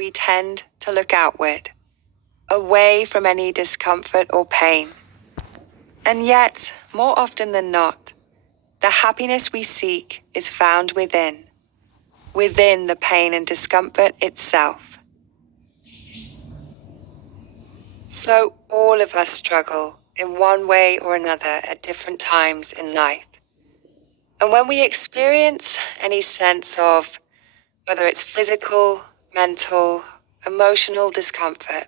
we tend to look outward, away from any discomfort or pain. And yet, more often than not, the happiness we seek is found within the pain and discomfort itself. So all of us struggle in one way or another at different times in life. And when we experience any sense of, whether it's physical, mental, emotional discomfort,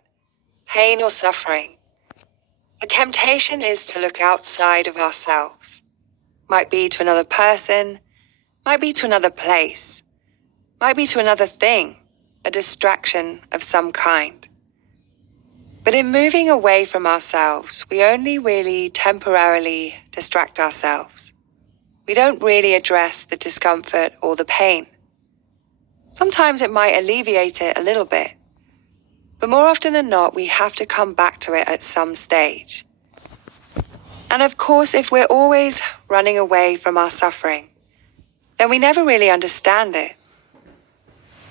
pain or suffering, the temptation is to look outside of ourselves. Might be to another person, might be to another place, might be to another thing, a distraction of some kind. But in moving away from ourselves, we only really temporarily distract ourselves. We don't really address the discomfort or the pain. Sometimes it might alleviate it a little bit, but more often than not, we have to come back to it at some stage. And of course, if we're always running away from our suffering, then we never really understand it.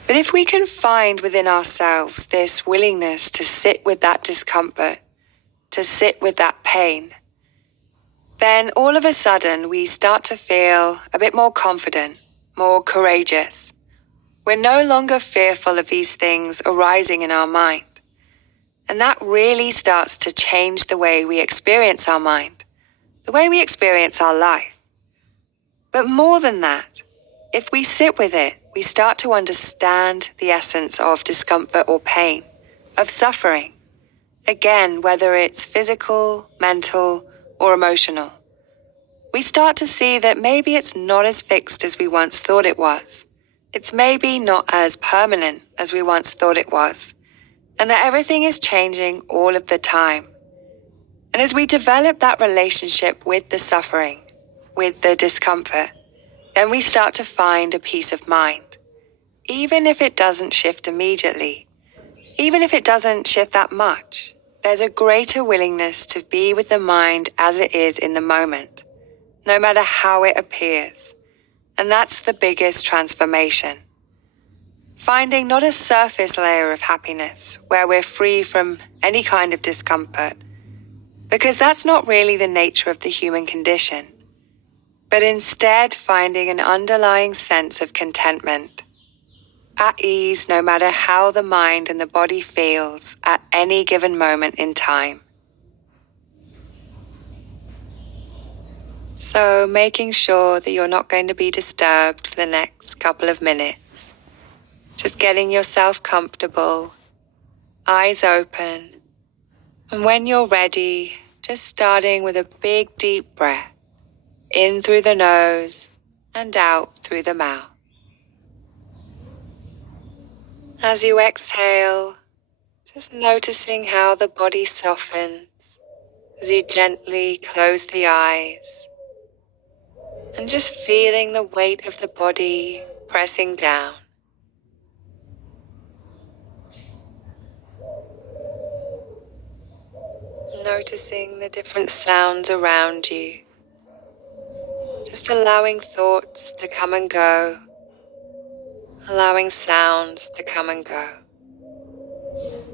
But if we can find within ourselves this willingness to sit with that discomfort, to sit with that pain, then all of a sudden we start to feel a bit more confident, more courageous. We're no longer fearful of these things arising in our mind. And that really starts to change the way we experience our mind, the way we experience our life. But more than that, if we sit with it, we start to understand the essence of discomfort or pain, of suffering. Again, whether it's physical, mental, or emotional. We start to see that maybe it's not as fixed as we once thought it was. It's maybe not as permanent as we once thought it was, and that everything is changing all of the time. And as we develop that relationship with the suffering, with the discomfort, then we start to find a peace of mind. Even if it doesn't shift immediately, even if it doesn't shift that much, there's a greater willingness to be with the mind as it is in the moment, no matter how it appears. And that's the biggest transformation. Finding not a surface layer of happiness where we're free from any kind of discomfort, because that's not really the nature of the human condition, but instead finding an underlying sense of contentment, at ease no matter how the mind and the body feels at any given moment in time. So making sure that you're not going to be disturbed for the next couple of minutes. Just getting yourself comfortable, eyes open, and when you're ready, just starting with a big deep breath, in through the nose and out through the mouth. As you exhale, just noticing how the body softens as you gently close the eyes. And just feeling the weight of the body pressing down. Noticing the different sounds around you. Just allowing thoughts to come and go. Allowing sounds to come and go.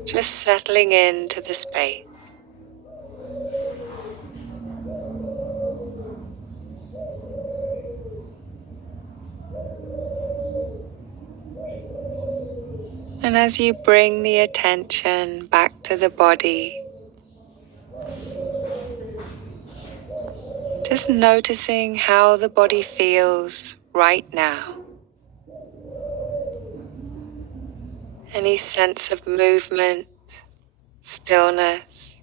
Just settling into the space. And as you bring the attention back to the body, just noticing how the body feels right now. Any sense of movement, stillness.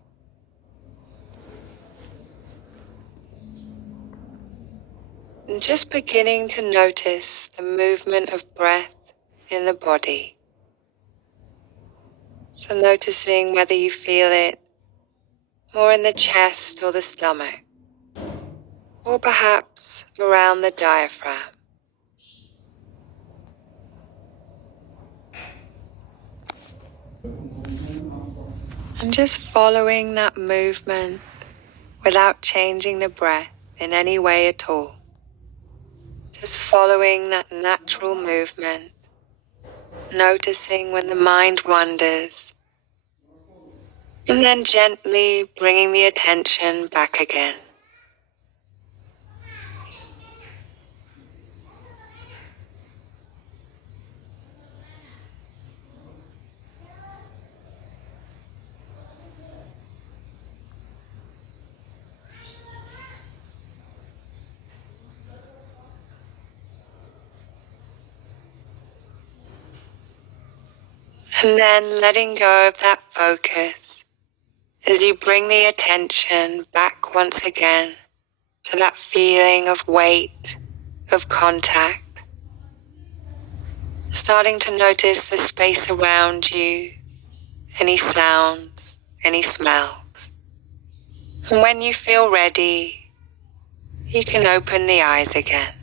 And just beginning to notice the movement of breath in the body. So noticing whether you feel it more in the chest or the stomach, or perhaps around the diaphragm. And just following that movement without changing the breath in any way at all. Just following that natural movement, noticing when the mind wanders, and then gently bringing the attention back again. And then letting go of that focus as you bring the attention back once again to that feeling of weight, of contact. Starting to notice the space around you, any sounds, any smells. And when you feel ready, you can open the eyes again.